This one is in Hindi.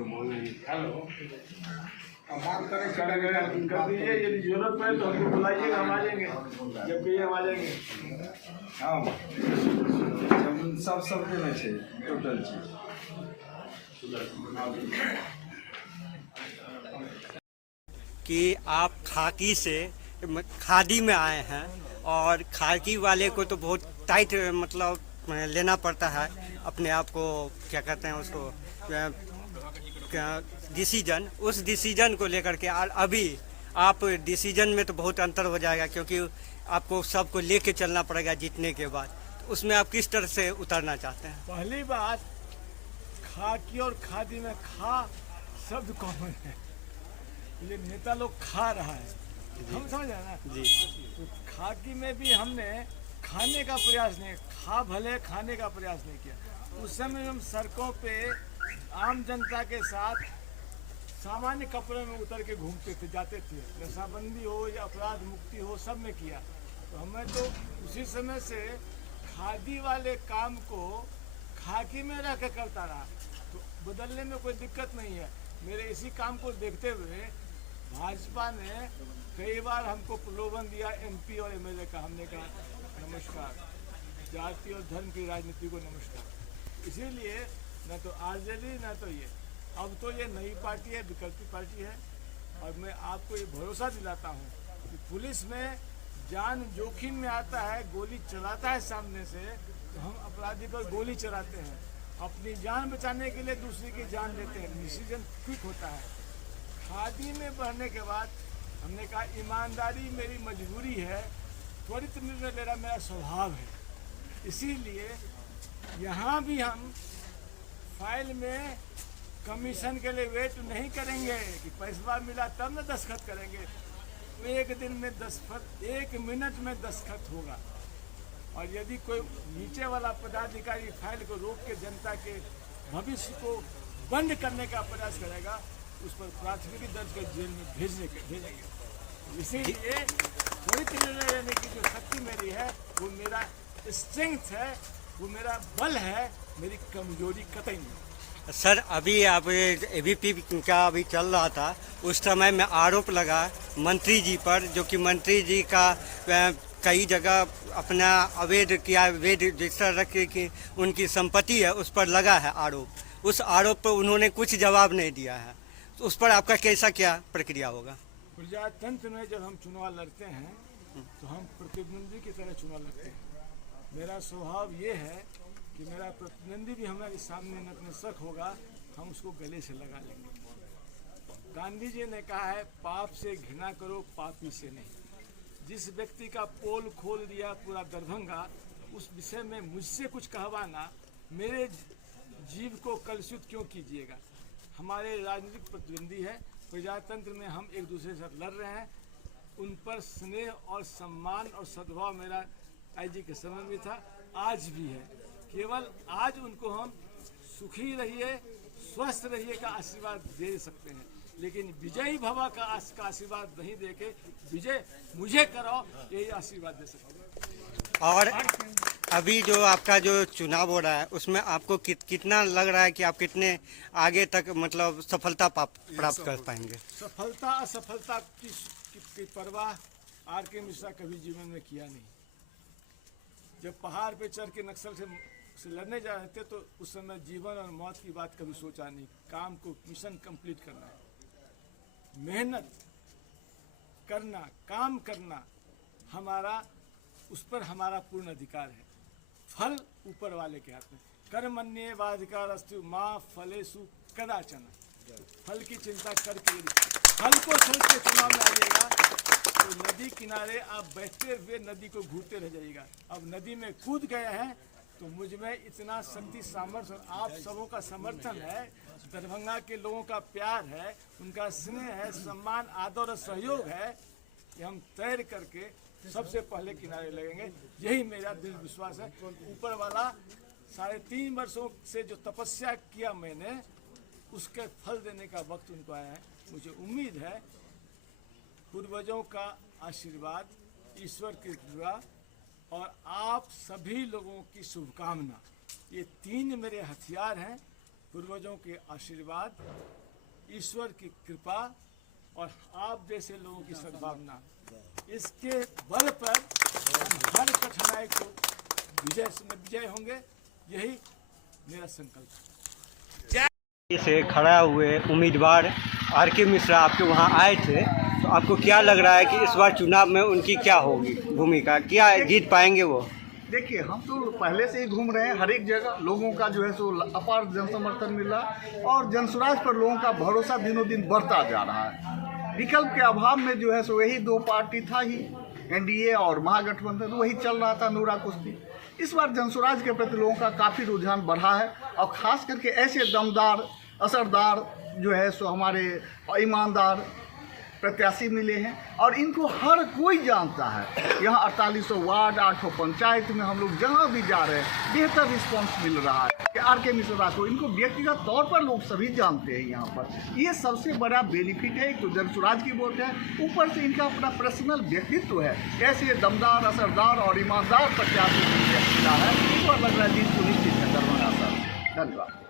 हेलो, अब बात करें कर दीजिए, यदि जरूरत पड़े तो हमको बुलाइएगा, हम आ जाएंगे, जब कहिए हम आ जाएंगे। हाँ सब देना चाहिए टोटल चीज। कि आप खाकी से खादी में आए हैं और खाकी वाले को तो बहुत टाइट मतलब लेना पड़ता है अपने आप को, क्या कहते हैं उसको, डिसीजन, उस डिसीजन को लेकर के अभी आप डिसीजन में तो बहुत अंतर हो जाएगा, क्योंकि आपको सबको लेके चलना पड़ेगा जीतने के बाद। तो उसमें आप किस तरह से उतरना चाहते हैं? पहली बात, खाकी और खादी में खा शब्द कॉमन है, ये नेता लोग खा रहा है, हम समझ रहे हैं ना जी। तो खाकी में भी हमने खाने का प्रयास नहीं, खा भले खाने का प्रयास नहीं किया। उस समय हम सड़कों पे आम जनता के साथ सामान्य कपड़े में उतर के घूमते थे, जाते थे, नशाबंदी हो या अपराध मुक्ति हो, सब में किया। तो हमें तो उसी समय से खादी वाले काम को खाकी में रह के करता रहा, तो बदलने में कोई दिक्कत नहीं है। मेरे इसी काम को देखते हुए भाजपा ने कई बार हमको प्रलोभन दिया, एमपी और एमएलए का। हमने कहा नमस्कार, जाति और धर्म की राजनीति को नमस्कार। इसीलिए न तो आरजेडी न तो ये, अब तो ये नई पार्टी है, विकल्पी पार्टी है। और मैं आपको ये भरोसा दिलाता हूँ कि पुलिस में जान जोखिम में आता है, गोली चलाता है सामने से, तो हम अपराधी पर गोली चलाते हैं, अपनी जान बचाने के लिए दूसरे की जान लेते हैं, डिसीजन क्विक होता है। खादी में बढ़ने के बाद हमने कहा ईमानदारी मेरी मजबूरी है, त्वरित निर्णय लेना मेरा स्वभाव है। इसीलिए यहाँ भी हम फाइल में कमीशन के लिए वेट नहीं करेंगे कि पैसा मिला तब न दस्तखत करेंगे। एक दिन में दस्तखत, 1 मिनट में दस्तखत होगा। और यदि कोई नीचे वाला पदाधिकारी फाइल को रोक के जनता के भविष्य को बंद करने का प्रयास करेगा, उस पर प्राथमिकी दर्ज कर जेल में भेजेंगे। इसीलिए त्वरित निर्णय लेने की जो शक्ति मेरी है, वो मेरा स्ट्रेंथ है, वो मेरा बल है, मेरी कमजोरी कतई नहीं। सर, अभी आप एबीपी का अभी चल रहा था, उस समय में आरोप लगा मंत्री जी पर, जो कि मंत्री जी का कई जगह अपना अवैध जिस तरह की उनकी संपत्ति है उस पर लगा है आरोप। उस आरोप पर उन्होंने कुछ जवाब नहीं दिया है, तो उस पर आपका कैसा क्या प्रक्रिया होगा? प्रजातंत्र में जब हम चुनाव लड़ते हैं तो हम प्रतिद्वंदी की तरह चुनाव लड़ते हैं। मेरा स्वभाव ये है कि मेरा प्रतिद्वंदी भी हमारे सामने नतमस्तक होगा, हम उसको गले से लगा लेंगे। गांधी जी ने कहा है, पाप से घृणा करो, पापी से नहीं। जिस व्यक्ति का पोल खोल दिया पूरा दरभंगा, उस विषय में मुझसे कुछ कहवाना, मेरे जीव को कलुषित क्यों कीजिएगा? हमारे राजनीतिक प्रतिद्वंदी है, प्रजातंत्र में हम एक दूसरे के साथ लड़ रहे हैं। उन पर स्नेह और सम्मान और सद्भाव मेरा आईजी के समय में था, आज भी है। केवल आज उनको हम सुखी रहिए, स्वस्थ रहिए का आशीर्वाद दे सकते हैं, लेकिन विजयी भवा का आशीर्वाद नहीं देके विजय मुझे करो, यही आशीर्वाद दे सकते हैं। और अभी जो आपका जो चुनाव हो रहा है, उसमें आपको कितना लग रहा है कि आप कितने आगे तक मतलब सफलता प्राप्त कर पाएंगे? सफलता असफलता की परवाह आर के मिश्रा कभी जीवन में किया नहीं। जब पहाड़ पे चढ़ के नक्सल से लड़ने जा रहे थे, तो उस समय जीवन और मौत की बात कभी सोचा नहीं। काम को, मिशन कंप्लीट करना है, मेहनत करना, काम करना, हमारा उस पर हमारा पूर्ण अधिकार है। फल ऊपर वाले के हाथ में। कर्मण्येवाधिकारस्तु मा फलेषु कदाचन। फल की चिंता करके, फल को सोच के चुनाव में आइएगा तो नदी किनारे आप बैठते हुए नदी को घूरते रह जाइएगा। अब नदी में कूद गए हैं तो मुझ में इतना शक्ति, सामर्थ्य और आप सबों का समर्थन है, दरभंगा के लोगों का प्यार है, उनका स्नेह है, सम्मान, आदर और सहयोग है कि हम तैर करके सबसे पहले किनारे लगेंगे। यही मेरा दृढ़ विश्वास है। ऊपर वाला 3.5 वर्षों से जो तपस्या किया मैंने, उसके फल देने का वक्त उनको आया है। मुझे उम्मीद है पूर्वजों का आशीर्वाद, ईश्वर की कृपा और आप सभी लोगों की शुभकामना, ये 3 मेरे हथियार हैं पूर्वजों के आशीर्वाद, ईश्वर की कृपा और आप जैसे लोगों की सद्भावना, इसके बल पर हम हर कठिनाई को विजय होंगे। यही मेरा संकल्प है। से खड़ा हुए उम्मीदवार आर.के. मिश्रा आपके वहाँ आए थे, तो आपको क्या लग रहा है कि इस बार चुनाव में उनकी क्या होगी भूमिका, क्या जीत पाएंगे वो? देखिए, हम तो पहले से ही घूम रहे हैं, हर एक जगह लोगों का जो है सो अपार जन समर्थन मिल रहा है और जनसुराज पर लोगों का भरोसा दिनों दिन बढ़ता जा रहा है। विकल्प के अभाव में जो है सो यही दो पार्टी था ही, एनडीए और महागठबंधन, वही चल रहा था नूरा कुश्ती। इस बार जनसुराज के प्रति लोगों का काफ़ी रुझान बढ़ा है और ख़ास करके ऐसे दमदार, असरदार जो है सो हमारे ईमानदार प्रत्याशी मिले हैं और इनको हर कोई जानता है। यहाँ 4800 वार्ड, 8 पंचायत में हम लोग जहाँ भी जा रहे हैं बेहतर रिस्पांस मिल रहा है कि आर.के. मिश्रा को इनको व्यक्तिगत तौर पर लोग सभी जानते हैं यहाँ पर। ये सबसे बड़ा बेनिफिट है। एक तो जनसुराज की वोट है, ऊपर से इनका अपना पर्सनल व्यक्तित्व है। ऐसे दमदार, असरदार और ईमानदार प्रत्याशी मिला है, इस पर लग रहा है जीत सुनिश्चित है दरभंगा। धन्यवाद।